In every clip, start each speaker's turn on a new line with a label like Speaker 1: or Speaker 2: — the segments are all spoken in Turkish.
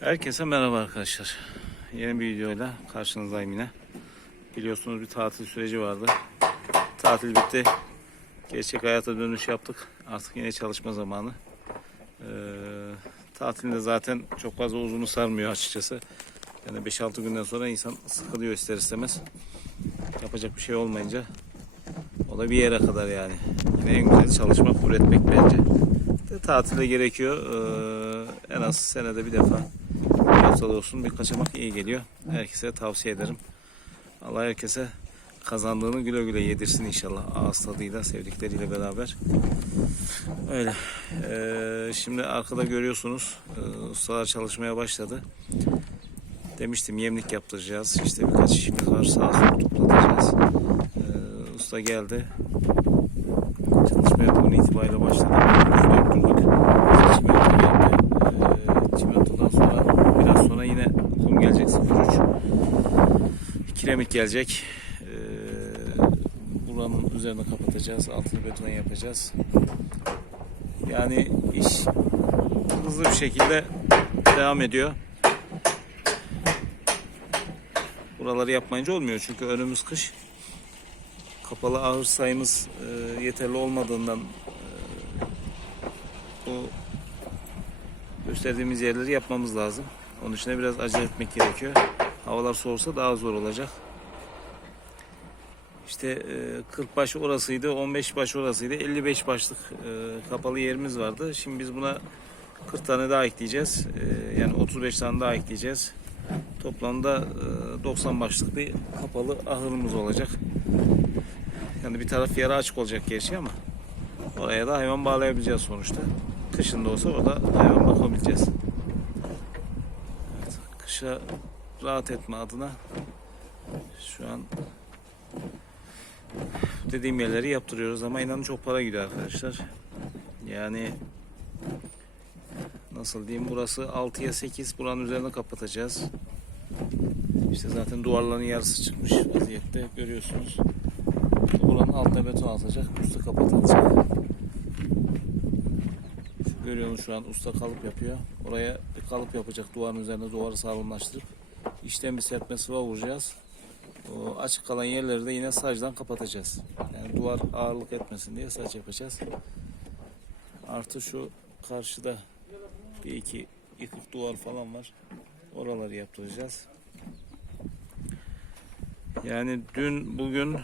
Speaker 1: Herkese merhaba arkadaşlar. Yeni bir videoyla karşınızdayım yine. Biliyorsunuz bir tatil süreci vardı. Tatil bitti. Gerçek hayata dönüş yaptık. Artık yine çalışma zamanı. Ee, tatilde zaten çok fazla uzunu sarmıyor açıkçası. Yani 5-6 günden sonra insan sıkılıyor ister istemez. Yapacak bir şey olmayınca o da bir yere kadar yani. Yine en güzeli çalışmak, üretmek bence. De tatilde gerekiyor. Ee, en az senede bir defa haftada olsun bir kaçamak iyi geliyor. Herkese tavsiye ederim. Allah herkese kazandığını güle güle yedirsin inşallah. Ağız tadıyla, sevdikleriyle beraber. Öyle. Ee, şimdi arkada görüyorsunuz e, ustalar çalışmaya başladı. Demiştim yemlik yaptıracağız. İşte birkaç işimiz var. Sağa sola toplatacağız. Ee, usta geldi. Çalışmaya bugün itibariyle başladı. Döktürdük. Çimento geldi. Ee, çimentodan sonra biraz sonra yine kum gelecek 03. Kiremit gelecek. Ee, buranın üzerine kapatacağız. Altını beton yapacağız. Yani iş hızlı bir şekilde devam ediyor. Buraları yapmayınca olmuyor çünkü önümüz kış. Kapalı ahır sayımız e, yeterli olmadığından e, bu gösterdiğimiz yerleri yapmamız lazım. Onun için biraz acele etmek gerekiyor. Havalar soğursa daha zor olacak. İşte e, 40 baş orasıydı, 15 baş orasıydı, 55 başlık e, kapalı yerimiz vardı. Şimdi biz buna 40 tane daha ekleyeceğiz. E, yani 35 tane daha ekleyeceğiz. Toplamda e, 90 başlık bir kapalı ahırımız olacak. Yani bir taraf yarı açık olacak gerçi ama oraya da hayvan bağlayabileceğiz sonuçta. Kışın da olsa orada hayvan bakabileceğiz. Kışa rahat etme adına şu an dediğim yerleri yaptırıyoruz ama inanın çok para gidiyor arkadaşlar. Yani nasıl diyeyim burası 6'ya 8 buranın üzerine kapatacağız. İşte zaten duvarların yarısı çıkmış vaziyette görüyorsunuz. Buranın altına beton atacak, üstü kapatılacak. Görüyorsunuz şu an usta kalıp yapıyor. Oraya bir kalıp yapacak duvarın üzerine duvarı sağlamlaştırıp içten bir serpme sıva vuracağız. O açık kalan yerleri de yine sacdan kapatacağız. Yani duvar ağırlık etmesin diye saç yapacağız. Artı şu karşıda bir iki yıkık duvar falan var. Oraları yaptıracağız. Yani dün bugün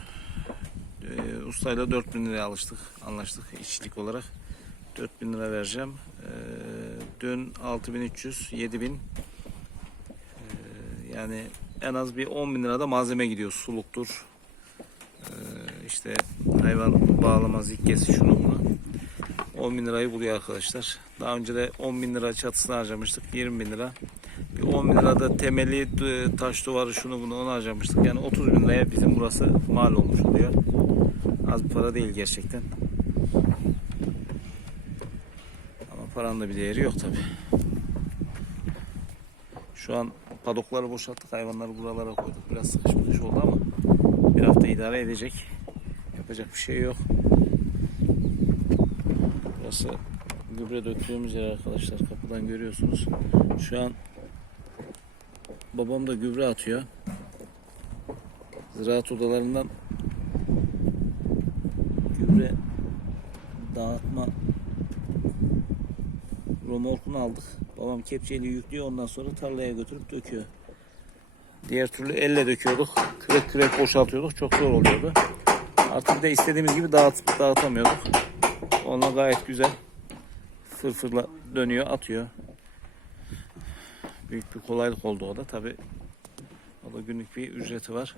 Speaker 1: e, ustayla 4000 liraya alıştık, anlaştık işçilik olarak. 4000 lira vereceğim. E, dün 6300, 7000 e, yani en az bir 10 bin lirada malzeme gidiyor. Suluktur, e, işte hayvan bağlama zikkesi şunu bunu. 10 bin lirayı buluyor arkadaşlar. Daha önce de 10 bin lira çatısını harcamıştık. 20 bin lira. Bir 10 bin lirada temeli, e, taş duvarı şunu bunu onu harcamıştık. Yani 30 bin liraya bizim burası mal olmuş oluyor. Az para değil gerçekten. Ama paranın da bir değeri yok tabi. Şu an padokları boşalttık. Hayvanları buralara koyduk. Biraz sıkışmış oldu ama bir hafta idare edecek. Yapacak bir şey yok. Burası gübre döktüğümüz yer arkadaşlar. Kapıdan görüyorsunuz. Şu an babam da gübre atıyor. Ziraat odalarından gübre dağıtma romorkunu aldık. Babam kepçeyle yüklüyor ondan sonra tarlaya götürüp döküyor. Diğer türlü elle döküyorduk. Kürek kürek boşaltıyorduk. Çok zor oluyordu. Artık da istediğimiz gibi dağıtıp dağıtamıyorduk. Onunla gayet güzel fırfırla dönüyor, atıyor. Büyük bir kolaylık oldu o da. Tabi o da günlük bir ücreti var.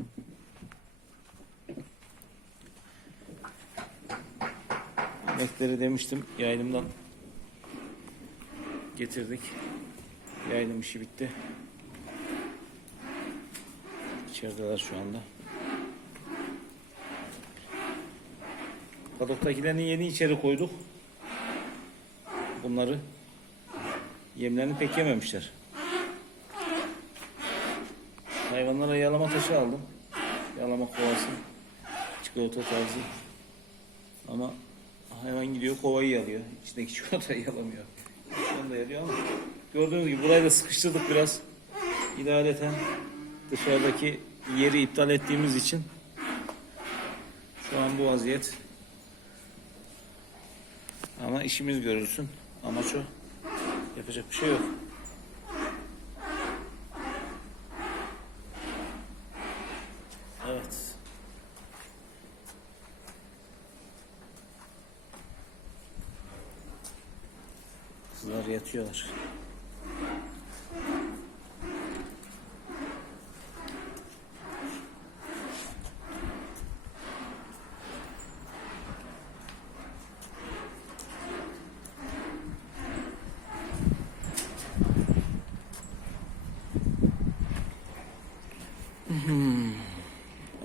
Speaker 1: Emekleri demiştim yaylımdan getirdik. Yaylım işi bitti. İçerideler şu anda. Padoktakilerini yeni içeri koyduk. Bunları yemlerini pek yememişler. Hayvanlara yalama taşı aldım. Yalama kovası. Çikolata tarzı. Ama hayvan gidiyor kovayı yalıyor. İçindeki çikolatayı yalamıyor. Onu da yalıyor ama Gördüğünüz gibi burayı da sıkıştırdık biraz. İdareten dışarıdaki yeri iptal ettiğimiz için şu an bu vaziyet. Ama işimiz görülsün. Amaç o. Yapacak bir şey yok. Evet. Kızlar yatıyorlar.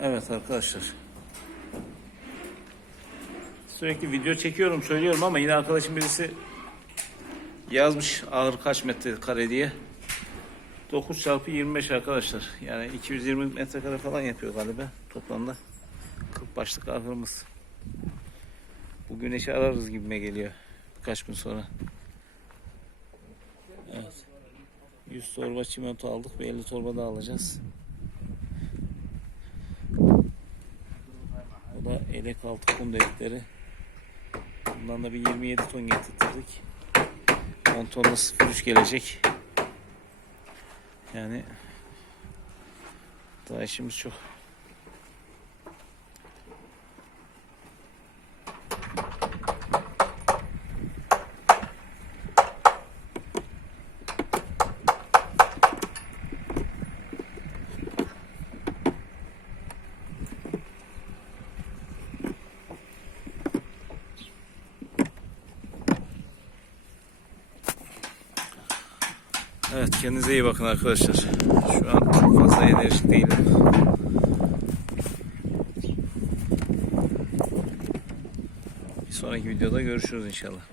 Speaker 1: Evet arkadaşlar. Sürekli video çekiyorum söylüyorum ama yine arkadaşım birisi yazmış ağır kaç metre kare diye. 9 çarpı 25 arkadaşlar. Yani 220 metrekare falan yapıyor galiba toplamda. 40 başlık ahırımız. Bu güneşi ararız gibime geliyor. Birkaç gün sonra. Evet. 100 torba çimento aldık. Bir 50 torba daha alacağız. Bu da elek altı kum delikleri. Bundan da bir 27 ton getirttirdik. 10 tonda 0.3 gelecek. Yani daha işimiz çok. Evet kendinize iyi bakın arkadaşlar. Şu an fazla enerjik değilim. Bir sonraki videoda görüşürüz inşallah.